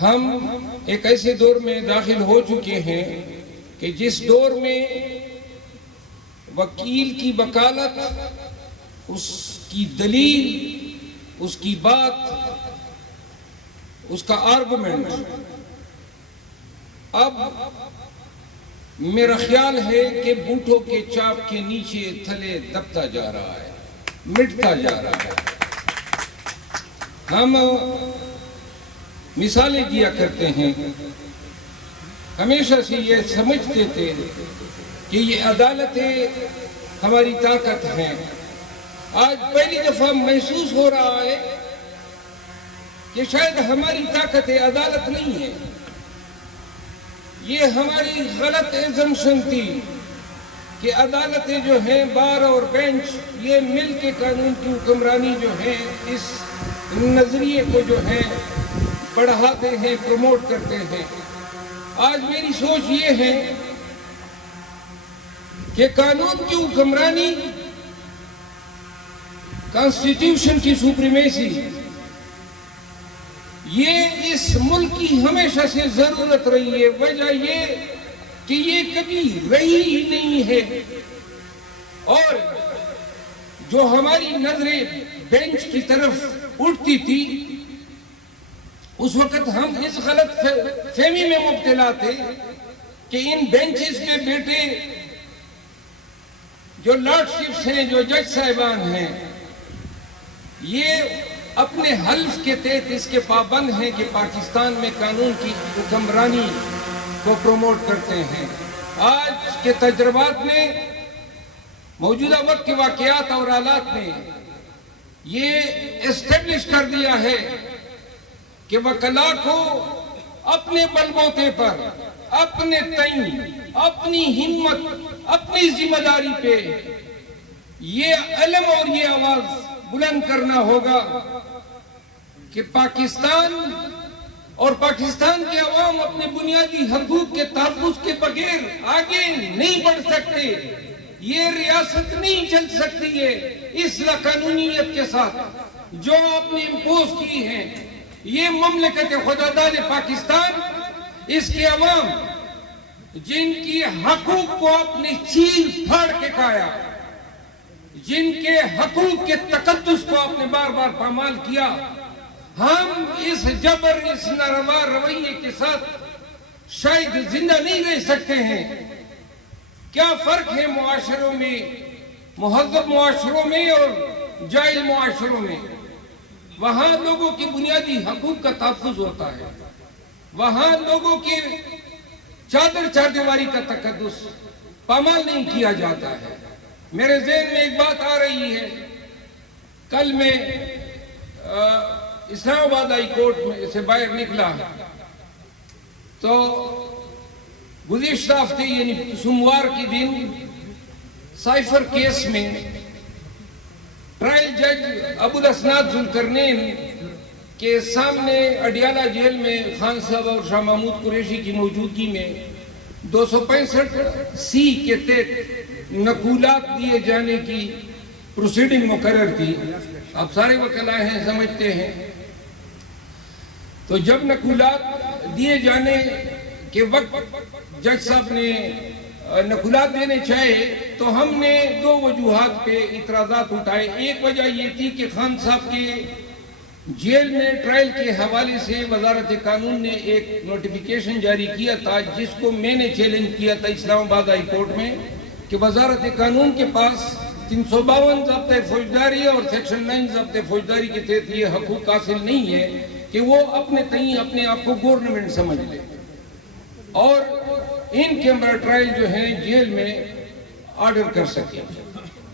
ہم ایک ایسے دور میں داخل ہو چکے ہیں کہ جس دور میں وکیل کی وکالت، اس کی دلیل، اس کی بات، اس کا آرگومنٹ اب میرا خیال ہے کہ بوٹوں کے چاپ کے نیچے تھلے دبتا جا رہا ہے، مٹتا جا رہا ہے۔ ہم مثالیں دیا کرتے ہیں، ہمیشہ سے یہ سمجھتے تھے کہ یہ عدالتیں ہماری طاقت ہیں۔ آج پہلی دفعہ محسوس ہو رہا ہے کہ شاید ہماری طاقت عدالت نہیں ہے، یہ ہماری غلط ایزمپشن تھی کہ عدالتیں جو ہیں، بار اور بینچ، یہ مل کے قانون کی حکمرانی جو ہے، اس نظریے کو جو ہے بڑھاتے ہیں، پروموٹ کرتے ہیں۔ آج میری سوچ یہ ہے کہ قانون کی حکمرانی، کانسٹیٹیوشن کی سپریمیسی، یہ اس ملک کی ہمیشہ سے ضرورت رہی ہے۔ وجہ یہ کہ یہ کبھی رہی ہی نہیں ہے، اور جو ہماری نظریں بینچ کی طرف اٹھتی تھی، اس وقت ہم اس غلط فہمی میں مبتلا تھے کہ ان بینچز پہ بیٹھے جو لارڈشپس ہیں، جو جج صاحبان ہیں، یہ اپنے حلف کے تحت اس کے پابند ہیں کہ پاکستان میں قانون کی حکمرانی کو پروموٹ کرتے ہیں۔ آج کے تجربات نے، موجودہ وقت کے واقعات اور حالات نے یہ اسٹیبلش کر دیا ہے کہ وکلاء کو اپنے بلبوتے پر، اپنے تئیں، اپنی ہمت، اپنی ذمہ داری پہ یہ علم اور یہ آواز بلند کرنا ہوگا کہ پاکستان اور پاکستان کے عوام اپنے بنیادی حقوق کے تحفظ کے بغیر آگے نہیں بڑھ سکتے۔ یہ ریاست نہیں چل سکتی ہے اس لاقانونیت کے ساتھ جو آپ نے امپوز کی ہیں۔ یہ مملکت خداداد پاکستان، اس کے عوام جن کی حقوق کو آپ نے چیر پھاڑ کے کھایا، جن کے حقوق کے تقدس کو آپ نے بار بار پامال کیا، ہم اس جبر، اس ناروا رویے کے ساتھ شاید زندہ نہیں رہ سکتے ہیں۔ کیا فرق ہے معاشروں میں، مہذب معاشروں میں اور جاہل معاشروں میں؟ وہاں لوگوں کی بنیادی حقوق کا تحفظ ہوتا ہے، وہاں لوگوں کی چار دیواری کا تقدس پامال نہیں کیا جاتا ہے۔ میرے ذہن میں ایک بات آ رہی ہے، کل میں اسلام آباد ہائی کورٹ سے باہر نکلا تو گزشتہ ہفتے یعنی سوموار کے دن سائفر کیس میں ٹرائل جج ابو الاسناد ذوالقرنین کے سامنے اڈیالہ جیل میں خان صاحب اور شاہ محمود قریشی کی موجودگی میں 265C کے تحت نقولات دیے جانے کی پروسیڈنگ مقرر تھی۔ آپ سارے وکلاء ہیں، سمجھتے ہیں۔ تو جب نقولات دیے جانے کے وقت جج صاحب نے نقولات دینے چاہے تو ہم نے دو وجوہات پہ اعتراضات اٹھائے۔ ایک وجہ یہ تھی کہ خان صاحب کے جیل میں ٹرائل کے حوالے سے وزارت قانون نے ایک نوٹیفیکیشن جاری کیا تھا، جس کو میں نے چیلنج کیا تھا اسلام آباد ہائی کورٹ میں، کہ وزارت قانون کے پاس 352 ضابطۂ فوجداری اور سیکشن 9 ضابطۂ فوجداری کے تحت یہ حقوق حاصل نہیں ہے کہ وہ اپنے تئیں اپنے آپ کو گورنمنٹ سمجھ لے اور ان کیمرہ ٹرائل جو ہیں جیل میں آرڈر کر سکے۔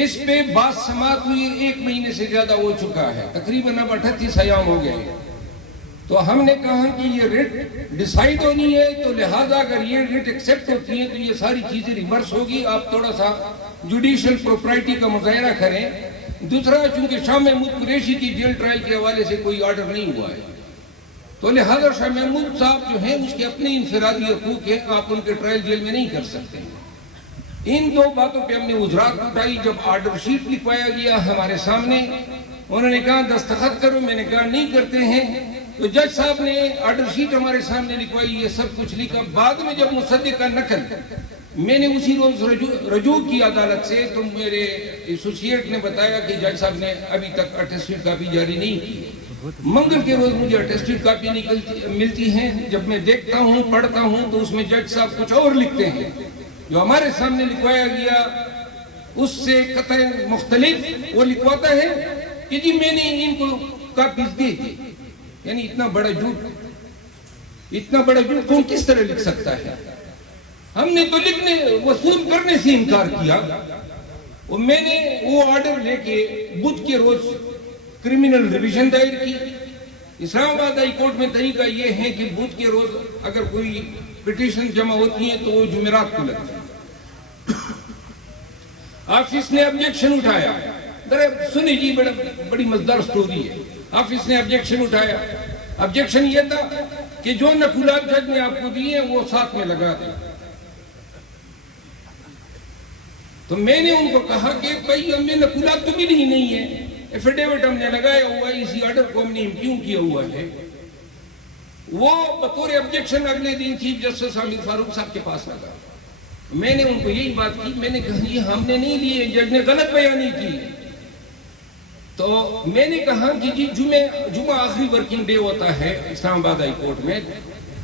اس پہ بات سماعت ہوئی، 1 مہینے سے زیادہ ہو چکا ہے، تقریباً اب 38 ایام ہو گئے۔ تو ہم نے کہا کہ یہ ریٹ ڈیسائیڈ ہونی ہے، تو لہٰذا اگر یہ ریٹ ایکسیپٹ ہوتی ہے تو یہ ساری چیزیں ریورس ہوگی۔ آپ تھوڑا سا جوڈیشل پروپرائٹی کا مظاہرہ کریں۔ دوسرا، چونکہ شاہ محمود قریشی کی جیل ٹرائل کے حوالے سے کوئی آرڈر نہیں ہوا ہے، تو لہٰذا شاہ محمود صاحب جو ہیں اس کے اپنے انفرادی حقوق ہیں، آپ ان کے ٹرائل جیل میں نہیں کر سکتے۔ ان دو باتوں پہ ہم نے عذرات اٹھائی۔ جب آرڈر شیٹ لکھوایا گیا ہمارے سامنے، انہوں نے کہا دستخط کرو، میں نے کہا نہیں کرتے ہیں۔ تو جج صاحب نے آرڈر شیٹ ہمارے سامنے لکھوائی، یہ سب کچھ لکھا۔ بعد میں جب مصدق کا نقل میں نے اسی روز رجوع کی عدالت سے، تو میرے ایسوسیٹ نے بتایا کہ جج صاحب نے ابھی تک اٹیسٹڈ کاپی جاری نہیں کی۔ منگل کے روز مجھے اٹیسٹڈ کاپی ملتی ہیں، جب میں دیکھتا ہوں پڑھتا ہوں تو اس میں جج صاحب کچھ اور لکھتے ہیں، جو ہمارے سامنے لکھوایا گیا اس سے قطع مختلف۔ وہ لکھواتا ہے کہ جی میں نے ان کو کاپیز دی تھی۔ یعنی اتنا بڑا جھوٹ کون کس طرح لکھ سکتا ہے؟ ہم نے تو لکھنے وصول کرنے سے انکار کیا، اور میں نے وہ آرڈر لے کے بدھ کے روز کرمنل ریویژن دائر کی۔ اسلام آباد ہائی کورٹ میں طریقہ یہ ہے کہ بدھ کے روز اگر کوئی پٹیشن جمع ہوتی ہے تو وہ جمعرات کو لگتی ہے۔ آفس نے آبجیکشن اٹھایا، سنی جی بڑی مزدار سٹوری ہے۔ آفس نے آبجیکشن اٹھایا، آبجیکشن یہ تھا کہ جو نقولات جج نے آپ کو دیے وہ ساتھ میں لگا دیں۔ تو میں نے ان کو کہا کہ بھائی ہمیں نقولات تو ملی ہی نہیں ہے، ایفیڈیوٹ ہم نے لگایا ہوا ہے، اسی آرڈر کو ہم نے امپیوگ کیا ہوا ہے۔ وہ بطور آبجیکشن اگلے دن چیف جسٹس حامد فاروق صاحب کے پاس لگا۔ میں نے ان کو یہی بات کی، میں نے کہا یہ ہم نے نہیں لیے، جج نے غلط بیانی کی۔ تو میں نے کہا کہ جی جمعہ آخری ورکنگ ڈے ہوتا ہے اسلام آباد ہائی کورٹ میں،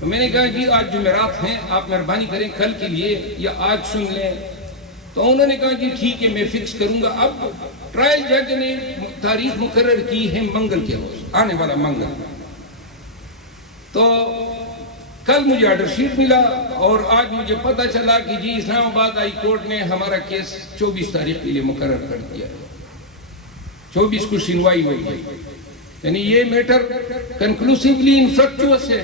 تو میں نے کہا جی آج جمعرات ہیں، آپ مہربانی کریں کل کے لیے یا آج سن لیں۔ تو انہوں نے کہا جی ٹھیک ہے میں فکس کروں گا۔ اب ٹرائل جج نے تاریخ مقرر کی ہے منگل کے روز، آنے والا منگل۔ تو کل مجھے آرڈر شیٹ ملا اور آج مجھے پتہ چلا کہ جی اسلام آباد ہائی کورٹ نے ہمارا کیس 24 تاریخ کے لیے مقرر کر دیا ہے، 24 کو سنوائی ہوئی ہے۔ یعنی یہ میٹر کنکلوسیولی انفرکچوس ہے،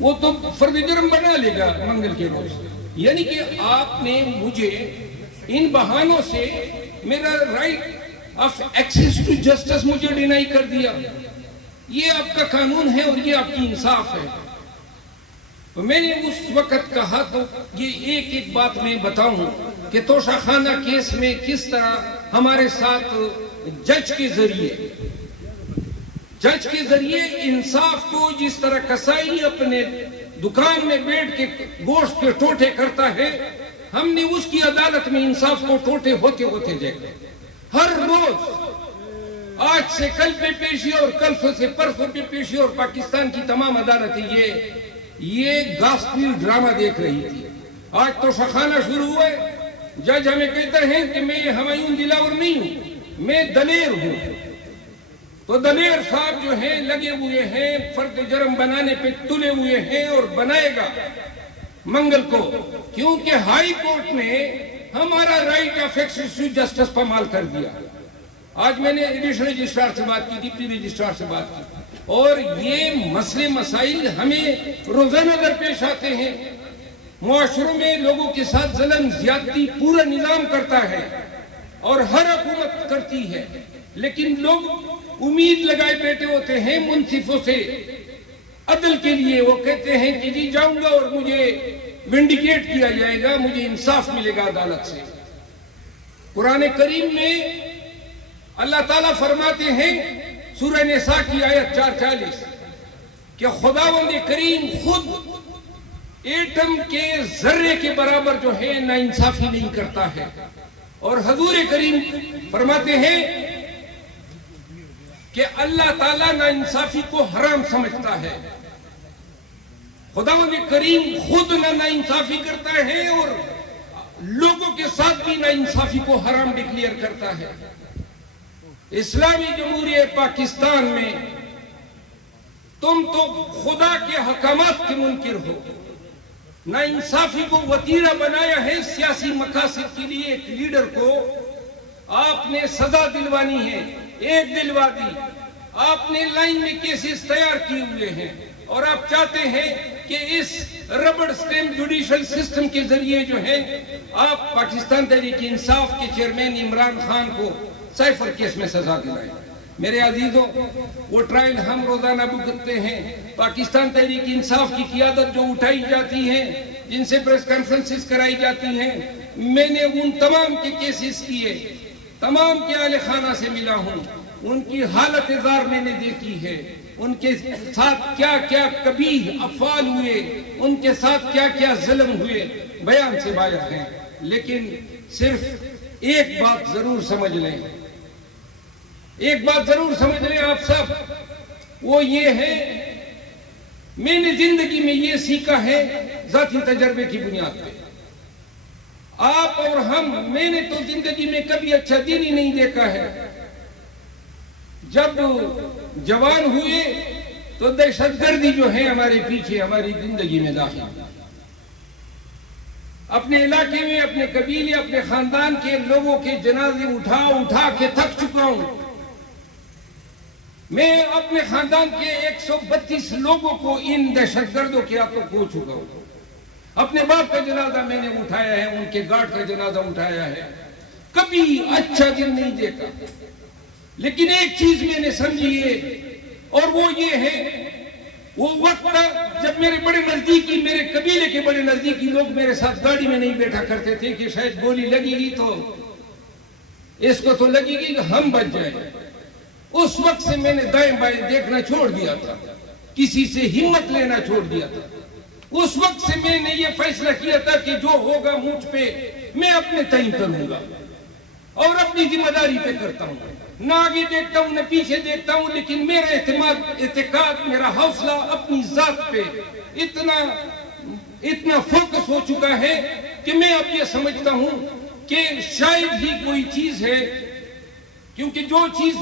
وہ تو فرد جرم بنا لے گا منگل کے روز۔ یعنی کہ آپ نے مجھے ان بہانوں سے میرا right of access to justice مجھے ڈینائی کر دیا۔ یہ آپ کا قانون ہے اور یہ آپ کی انصاف ہے۔ تو میں نے اس وقت کہا، تو یہ ایک بات میں بتاؤں کہ توشہ خانہ کیس میں کس طرح ہمارے ساتھ جج کے ذریعے انصاف کو جس طرح کسائی اپنے دکان میں بیٹھ کے گوشت کے ٹوٹے کرتا ہے، ہم نے اس کی عدالت میں انصاف کو ٹوٹے ہوتے دیکھا۔ ہر روز آج سے کل پہ پیشی اور کل سے پرسوں پہ پیشی، اور پاکستان کی تمام عدالتیں یہ گاسپل ڈرامہ دیکھ رہی تھی۔ آج تو شخانہ شروع ہوا ہے، جج ہمیں کہتا ہے کہ میں ہمایوں دلاور نہیں ہوں، میں دلیر ہوں۔ تو دلیر صاحب جو ہیں لگے ہوئے ہیں، فرد جرم بنانے پہ تلے ہوئے ہیں، اور بنائے گا منگل کو، کیونکہ ہائی کورٹ نے ہمارا right of access to justice پامال کر دیا۔ آج میں نے ایڈیشنل رجسٹرار سے بات کی، ڈپٹی رجسٹرار سے بات کی، اور یہ مسئلے مسائل ہمیں روزانہ درپیش آتے ہیں۔ معاشروں میں لوگوں کے ساتھ ظلم زیادتی پورا نظام کرتا ہے اور ہر حکومت کرتی ہے، لیکن لوگ امید لگائے بیٹھے ہوتے ہیں منصفوں سے عدل کے لیے۔ وہ کہتے ہیں کہ جی جاؤں گا اور مجھے ونڈیکیٹ کیا جائے گا، مجھے انصاف ملے گا عدالت سے۔ قرآن کریم میں اللہ تعالیٰ فرماتے ہیں سورہ نساء کی آیت 440 کہ خداوند کریم خود ایٹم کے ذرے کے برابر جو ہے نا انصافی نہیں کرتا ہے، اور حضور کریم فرماتے ہیں کہ اللہ تعالیٰ نا انصافی کو حرام سمجھتا ہے۔ خداوند کریم خود نا انصافی کرتا ہے اور لوگوں کے ساتھ بھی نا انصافی کو حرام ڈکلیئر کرتا ہے۔ اسلامی جمہوریہ پاکستان میں تم تو خدا کے حکامات کے منکر ہو، نا انصافی کو وتیرہ بنایا ہے سیاسی مقاصد کے لیے۔ ایک لیڈر کو آپ نے سزا دلوانی ہے، ایک دلوا دی، آپ نے لائن میں کیسز تیار کیے ہوئے ہیں، اور آپ چاہتے ہیں کہ اس ربڑ سٹیمپ جوڈیشل سسٹم کے ذریعے جو ہے آپ پاکستان تحریک انصاف کے چیئرمین عمران خان کو سائفر کیس میں سزا دلائیں۔ میرے عزیزوں، وہ ٹرائل ہم روزانہ بھگتتے ہیں۔ پاکستان تحریک انصاف کی قیادت جو اٹھائی جاتی ہے، جن سے پریس کانفرنسز کرائی جاتی ہیں، میں نے ان تمام کے کیسز کیے، تمام کے اہل خانہ سے ملا ہوں، ان کی حالت زار میں نے دیکھی ہے، ان کے ساتھ کیا کیا قبیح افعال ہوئے، ان کے ساتھ کیا کیا ظلم ہوئے، بیان سے باہر ہیں۔ لیکن صرف ایک بات ضرور سمجھ لیں، ایک بات ضرور سمجھ لیں آپ سب، وہ یہ ہے، میں نے زندگی میں یہ سیکھا ہے ذاتی تجربے کی بنیاد پہ۔ آپ اور ہم، میں نے تو زندگی میں کبھی اچھا دن ہی نہیں دیکھا ہے۔ جب جوان ہوئے تو دہشت گردی جو ہے ہمارے پیچھے ہماری زندگی میں داخل، اپنے علاقے میں، اپنے قبیلے، اپنے خاندان کے لوگوں کے جنازے اٹھا اٹھا کے تھک چکا ہوں۔ میں اپنے خاندان کے 132 لوگوں کو ان دہشت گردوں کے ہاتھوں کھو چکا ہوں۔ اپنے باپ کا جنازہ میں نے اٹھایا ہے، ان کے گارڈ کا جنازہ اٹھایا ہے، کبھی اچھا دن نہیں دیکھا۔ لیکن ایک چیز میں نے سمجھی ہے، اور وہ یہ ہے، وہ وقت جب میرے بڑے نزدیکی، میرے قبیلے کے بڑے نزدیکی لوگ میرے ساتھ گاڑی میں نہیں بیٹھا کرتے تھے کہ شاید گولی لگے گی تو اس کو تو لگے گی کہ ہم بچ جائیں۔ اس وقت سے میں نے دائیں بائیں دیکھنا چھوڑ دیا تھا، کسی سے ہمت لینا چھوڑ دیا تھا۔ اس وقت سے میں نے یہ فیصلہ کیا تھا کہ جو ہوگا مجھ پہ، میں اپنے تعین کروں گا اور اپنی ذمہ داری پہ کرتا ہوں، نہ آگے دیکھتا ہوں نہ پیچھے دیکھتا ہوں۔ لیکن میرا اعتقاد، میرا حوصلہ اپنی ذات پہ اتنا فوکس ہو چکا ہے کہ میں اب یہ سمجھتا ہوں کہ شاید ہی کوئی چیز ہے، کیونکہ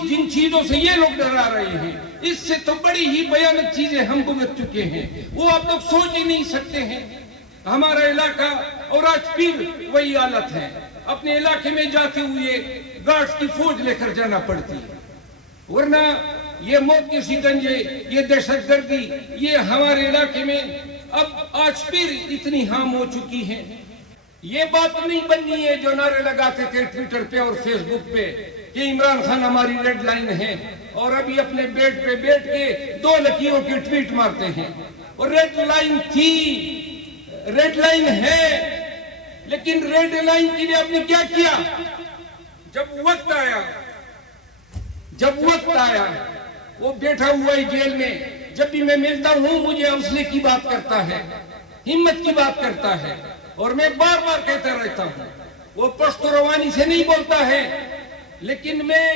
جن چیزوں سے یہ لوگ ڈرا رہے ہیں، اس سے تو بڑی ہی بھیانک چیزیں ہم بھگت چکے ہیں، وہ آپ لوگ سوچ ہی نہیں سکتے ہیں۔ ہمارا علاقہ اور آج پھر وہی حالت ہے، اپنے علاقے میں جاتے ہوئے گارڈز کی فوج لے کر جانا پڑتی ہے، ورنہ یہ موت کے شکنجے، یہ دہشت گردی، یہ ہمارے علاقے میں اب آج پھر اتنی عام ہو چکی ہے۔ یہ بات نہیں بننی ہے جو نعرے لگاتے تھے ٹویٹر پہ اور فیس بک پہ کہ عمران خان ہماری ریڈ لائن ہے، اور ابھی اپنے بیڈ پہ بیٹھ کے 2 لکیروں کی ٹویٹ مارتے ہیں۔ اور ریڈ لائن تھی، ریڈ لائن ہے، لیکن ریڈ لائن کے لیے آپ نے کیا کیا؟ جب وقت آیا وہ بیٹھا ہوا ہے جیل میں، جب بھی میں ملتا ہوں مجھے حوصلے کی بات کرتا ہے، ہمت کی بات کرتا ہے، اور میں بار بار کہتا رہتا ہوں، وہ پشتو روانی سے نہیں بولتا ہے، لیکن میں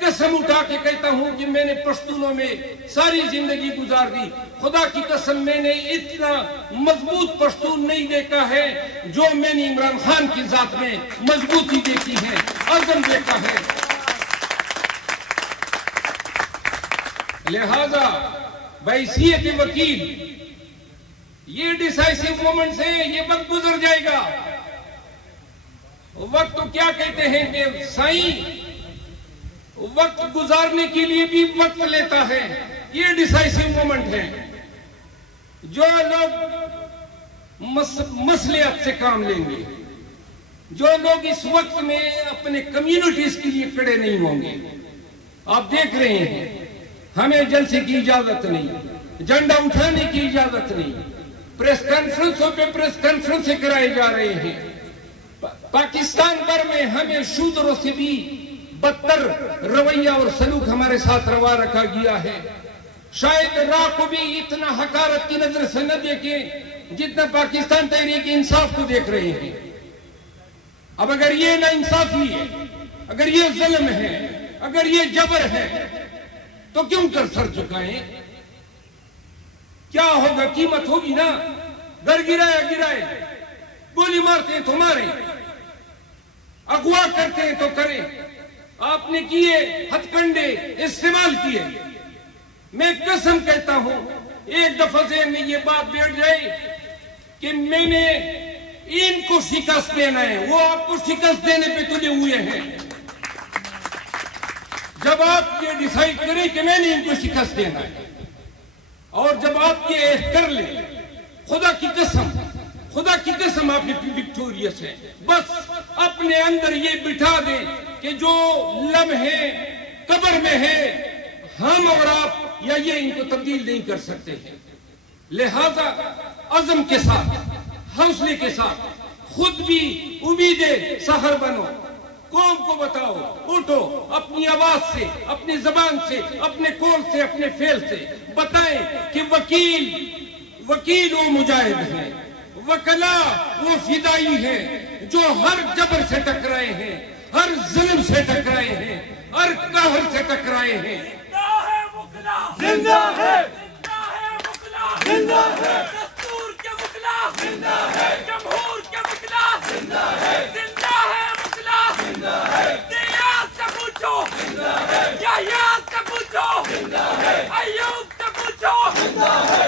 قسم اٹھا کے کہتا ہوں کہ میں نے پشتونوں میں ساری زندگی گزار دی، خدا کی قسم میں نے اتنا مضبوط پشتون نہیں دیکھا ہے جو میں نے عمران خان کی ذات میں مضبوطی دیکھی ہے، عزم دیکھا ہے۔ لہذا بحیثیت وکیل، یہ ڈیسائیسو مومنٹ سے یہ وقت گزر جائے گا۔ وقت تو کیا کہتے ہیں کہ سائیں وقت گزارنے کے لیے بھی وقت لیتا ہے، یہ ڈیسائیسو مومنٹ ہے۔ جو لوگ مصلحت سے کام لیں گے، جو لوگ اس وقت میں اپنے کمیونٹیز کے لیے کھڑے نہیں ہوں گے، آپ دیکھ رہے ہیں ہمیں جلسے کی اجازت نہیں، جھنڈا اٹھانے کی اجازت نہیں، پریس کانفرنسوں پہ پریس کانفرنس کرائے جا رہے ہیں۔ پاکستان بھر میں ہمیں شودروں سے بھی بدتر رویہ اور سلوک ہمارے ساتھ روا رکھا گیا ہے۔ شاید راہ کو بھی اتنا حقارت کی نظر سے نہ دیکھیں جتنا پاکستان تحریک انصاف کو دیکھ رہے ہیں۔ اب اگر یہ ناانصافی ہے، اگر یہ ظلم ہے، اگر یہ جبر ہے، تو کیوں کر سر جھکائیں؟ کیا ہوگا؟ قیمت ہوگی نا۔ گھر گرائے، گولی مارتے ہیں تو ماریں، اغوا کرتے ہیں تو کریں۔ آپ نے کیے ہتھ کنڈے استعمال کیے۔ میں قسم کہتا ہوں، ایک دفعہ ذہن میں یہ بات بیٹھ جائے کہ میں نے ان کو شکست دینا ہے، وہ آپ کو شکست دینے پہ تلے ہوئے ہیں۔ جب آپ یہ ڈیسائیڈ کریں کہ میں نے ان کو شکست دینا ہے، اور جب آپ یہ کر لیں، خدا کی قسم آپ وکٹوریس ہیں۔ بس اپنے اندر یہ بٹھا دیں کہ جو لمحے قبر میں ہے، ہم اور آپ یا یہ ان کو تبدیل نہیں کر سکتے ہیں۔ لہذا عزم کے ساتھ، حوصلے کے ساتھ، خود بھی امید سحر بنو، قوم کو بتاؤ, اٹھو اپنی آواز سے, اپنی زبان سے, اپنے قول سے, اپنے فعل سے بتائیں کہ وکیل وہ مجاہد ہیں, وکلا وہ فدائی ہیں جو ہر جبر سے ٹکرائے ہیں, ہر ظلم سے ٹکرائے ہیں, ہر قہر سے ٹکرائے ہیں. زندہ ہے زندہ ہے دستور کے وکلا زندہ ہے, جمہور کے وکلا زندہ ہے وکلا زندہ ہے, دیاز سے پوچھو زندہ ہے, یحییٰ سے پوچھو زندہ ہے, ایوب سے پوچھو زندہ ہے.